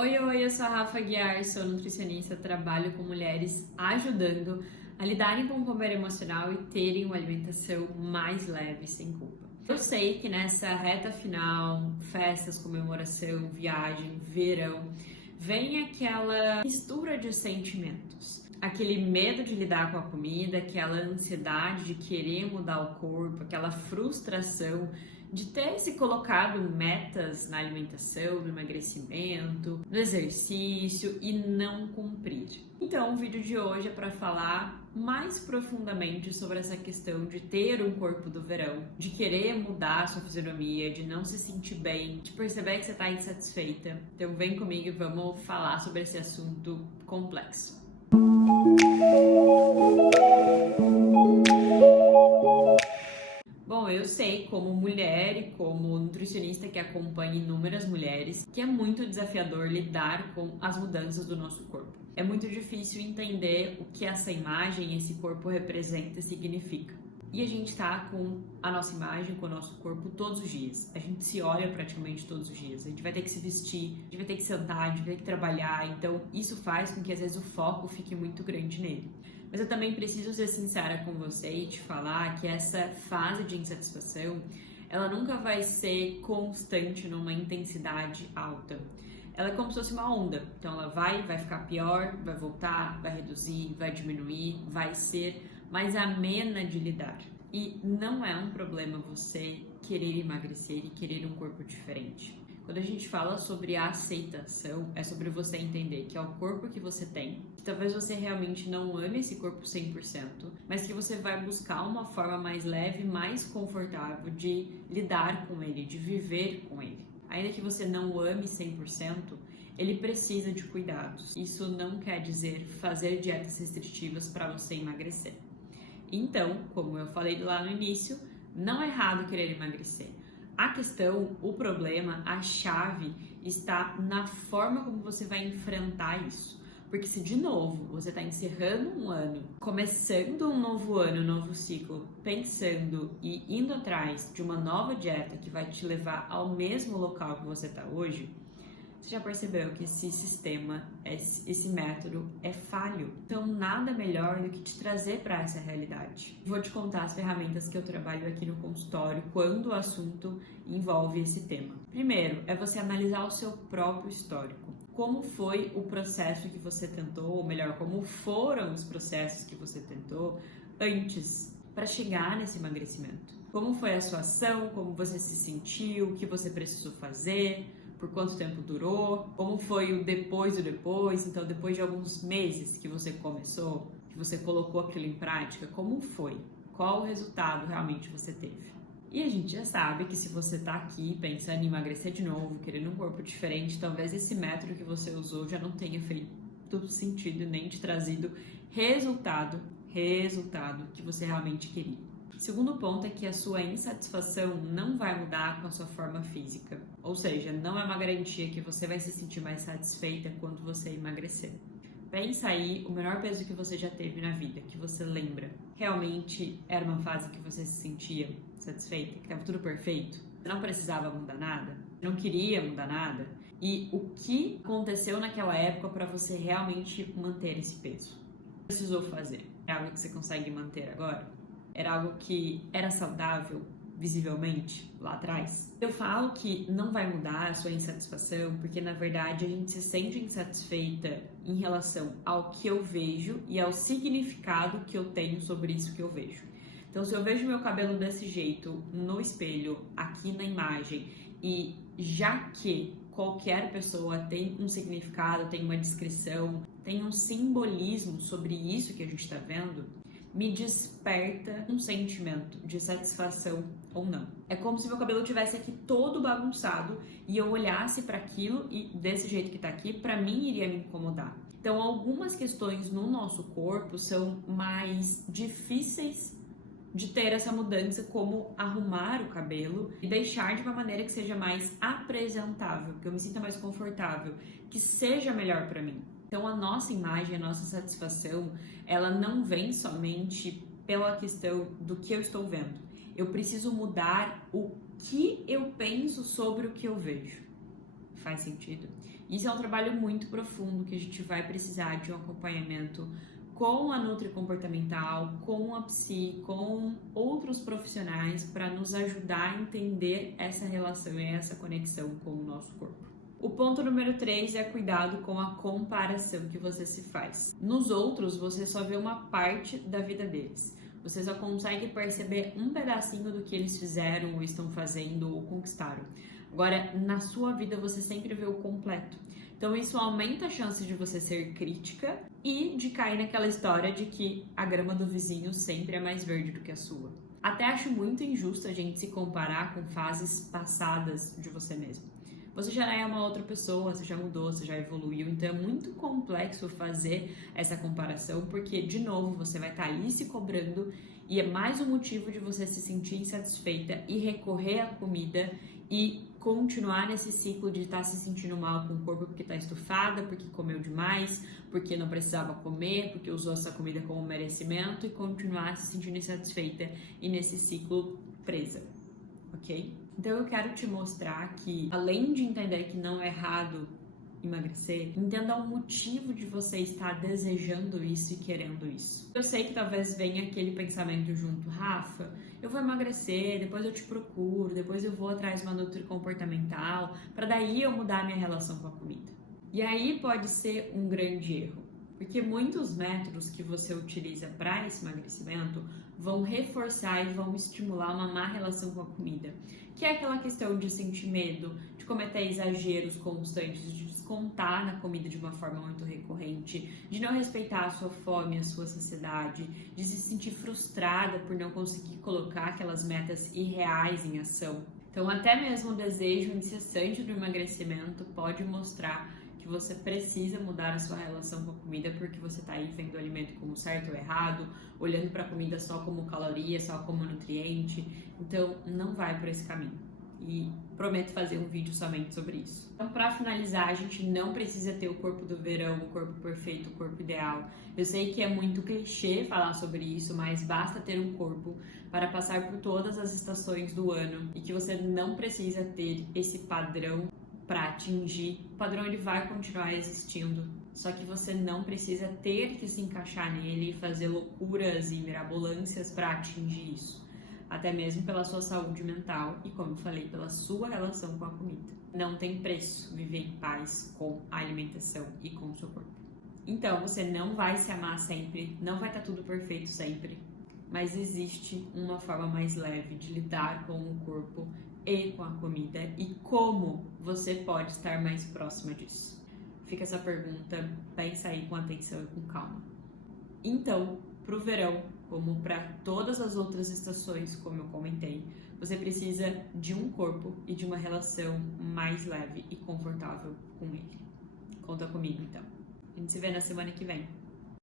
Oi, eu sou a Rafa Guiar, sou nutricionista, trabalho com mulheres ajudando a lidarem com o comer emocional e terem uma alimentação mais leve, sem culpa. Eu sei que nessa reta final, festas, comemoração, viagem, verão, vem aquela mistura de sentimentos. Aquele medo de lidar com a comida, aquela ansiedade de querer mudar o corpo, aquela frustração de ter se colocado metas na alimentação, no emagrecimento, no exercício e não cumprir. Então, o vídeo de hoje é para falar mais profundamente sobre essa questão de ter um corpo do verão, de querer mudar a sua fisionomia, de não se sentir bem, de perceber que você está insatisfeita. Então, vem comigo e vamos falar sobre esse assunto complexo. Bom, eu sei como mulher e como nutricionista que acompanha inúmeras mulheres que é muito desafiador lidar com as mudanças do nosso corpo. É muito difícil entender o que essa imagem, esse corpo representa e significa. E a gente tá com a nossa imagem, com o nosso corpo todos os dias. A gente se olha praticamente todos os dias. A gente vai ter que se vestir, a gente vai ter que sentar, a gente vai ter que trabalhar. Então, isso faz com que às vezes o foco fique muito grande nele. Mas eu também preciso ser sincera com você e te falar que essa fase de insatisfação, ela nunca vai ser constante numa intensidade alta. Ela é como se fosse uma onda. Então ela vai ficar pior, vai voltar, vai reduzir, vai diminuir, vai ser mais amena de lidar. E não é um problema você querer emagrecer e querer um corpo diferente. Quando a gente fala sobre a aceitação, é sobre você entender que é o corpo que você tem, que talvez você realmente não ame esse corpo 100%, mas que você vai buscar uma forma mais leve, mais confortável de lidar com ele, de viver com ele. Ainda que você não o ame 100%, ele precisa de cuidados. Isso não quer dizer fazer dietas restritivas para você emagrecer. Então, como eu falei lá no início, não é errado querer emagrecer. A questão, o problema, a chave está na forma como você vai enfrentar isso. Porque se de novo você está encerrando um ano, começando um novo ano, um novo ciclo, pensando e indo atrás de uma nova dieta que vai te levar ao mesmo local que você está hoje, você já percebeu que esse sistema, esse método é falho. Então nada melhor do que te trazer para essa realidade. Vou te contar as ferramentas que eu trabalho aqui no consultório quando o assunto envolve esse tema. Primeiro, é você analisar o seu próprio histórico. Como foi o processo que você tentou, ou melhor, como foram os processos que você tentou antes para chegar nesse emagrecimento. Como foi a sua ação, como você se sentiu, o que você precisou fazer, por quanto tempo durou, como foi o depois do depois, então depois de alguns meses que você começou, que você colocou aquilo em prática, como foi? Qual o resultado realmente você teve? E a gente já sabe que se você tá aqui pensando em emagrecer de novo, querendo um corpo diferente, talvez esse método que você usou já não tenha feito sentido, nem te trazido resultado que você realmente queria. Segundo ponto é que a sua insatisfação não vai mudar com a sua forma física. Ou seja, não é uma garantia que você vai se sentir mais satisfeita quando você emagrecer. Pensa aí o menor peso que você já teve na vida, que você lembra. Realmente era uma fase que você se sentia satisfeita, que estava tudo perfeito? Você não precisava mudar nada? Não queria mudar nada? E o que aconteceu naquela época para você realmente manter esse peso? O que precisou fazer? É algo que você consegue manter agora? Era algo que era saudável visivelmente lá atrás? Eu falo que não vai mudar a sua insatisfação porque na verdade a gente se sente insatisfeita em relação ao que eu vejo e ao significado que eu tenho sobre isso que eu vejo. Então se eu vejo meu cabelo desse jeito no espelho, aqui na imagem, e já que qualquer pessoa tem um significado, tem uma descrição, tem um simbolismo sobre isso que a gente está vendo, me desperta um sentimento de satisfação ou não. É como se meu cabelo tivesse aqui todo bagunçado e eu olhasse para aquilo e desse jeito que tá aqui, para mim iria me incomodar. Então, algumas questões no nosso corpo são mais difíceis de ter essa mudança, como arrumar o cabelo e deixar de uma maneira que seja mais apresentável, que eu me sinta mais confortável, que seja melhor para mim. Então a nossa imagem, a nossa satisfação, ela não vem somente pela questão do que eu estou vendo. Eu preciso mudar o que eu penso sobre o que eu vejo. Faz sentido? Isso é um trabalho muito profundo que a gente vai precisar de um acompanhamento com a nutri-comportamental, com a psi, com outros profissionais para nos ajudar a entender essa relação e essa conexão com o nosso corpo. O ponto número 3 é cuidado com a comparação que você se faz. Nos outros, você só vê uma parte da vida deles. Você só consegue perceber um pedacinho do que eles fizeram ou estão fazendo ou conquistaram. Agora, na sua vida, você sempre vê o completo. Então, isso aumenta a chance de você ser crítica e de cair naquela história de que a grama do vizinho sempre é mais verde do que a sua. Até acho muito injusto a gente se comparar com fases passadas de você mesmo. Você já é uma outra pessoa, você já mudou, você já evoluiu, então é muito complexo fazer essa comparação, porque, de novo, você vai estar ali se cobrando e é mais um motivo de você se sentir insatisfeita e recorrer à comida e continuar nesse ciclo de estar se sentindo mal com o corpo porque está estufada, porque comeu demais, porque não precisava comer, porque usou essa comida como merecimento e continuar se sentindo insatisfeita e nesse ciclo presa, ok? Então eu quero te mostrar que, além de entender que não é errado emagrecer, entenda o motivo de você estar desejando isso e querendo isso. Eu sei que talvez venha aquele pensamento junto, Rafa, eu vou emagrecer, depois eu te procuro, depois eu vou atrás de uma nutri-comportamental, para daí eu mudar a minha relação com a comida. E aí pode ser um grande erro, porque muitos métodos que você utiliza para esse emagrecimento vão reforçar e vão estimular uma má relação com a comida, que é aquela questão de sentir medo, de cometer exageros constantes, de descontar na comida de uma forma muito recorrente, de não respeitar a sua fome, a sua saciedade, de se sentir frustrada por não conseguir colocar aquelas metas irreais em ação. Então, até mesmo o desejo incessante do emagrecimento pode mostrar que você precisa mudar a sua relação com a comida porque você está aí vendo o alimento como certo ou errado, olhando para a comida só como caloria, só como nutriente. Então, não vai por esse caminho. E prometo fazer um vídeo somente sobre isso. Então, para finalizar, a gente não precisa ter o corpo do verão, o corpo perfeito, o corpo ideal. Eu sei que é muito clichê falar sobre isso, mas basta ter um corpo para passar por todas as estações do ano e que você não precisa ter esse padrão para atingir. O padrão ele vai continuar existindo, só que você não precisa ter que se encaixar nele e fazer loucuras e mirabolâncias para atingir isso. Até mesmo pela sua saúde mental e, como eu falei, pela sua relação com a comida. Não tem preço viver em paz com a alimentação e com o seu corpo. Então, você não vai se amar sempre, não vai estar tudo perfeito sempre, mas existe uma forma mais leve de lidar com o corpo e com a comida e como você pode estar mais próxima disso. Fica essa pergunta, pensa aí com atenção e com calma. Então, para o verão, como para todas as outras estações, como eu comentei, você precisa de um corpo e de uma relação mais leve e confortável com ele. Conta comigo, então. A gente se vê na semana que vem.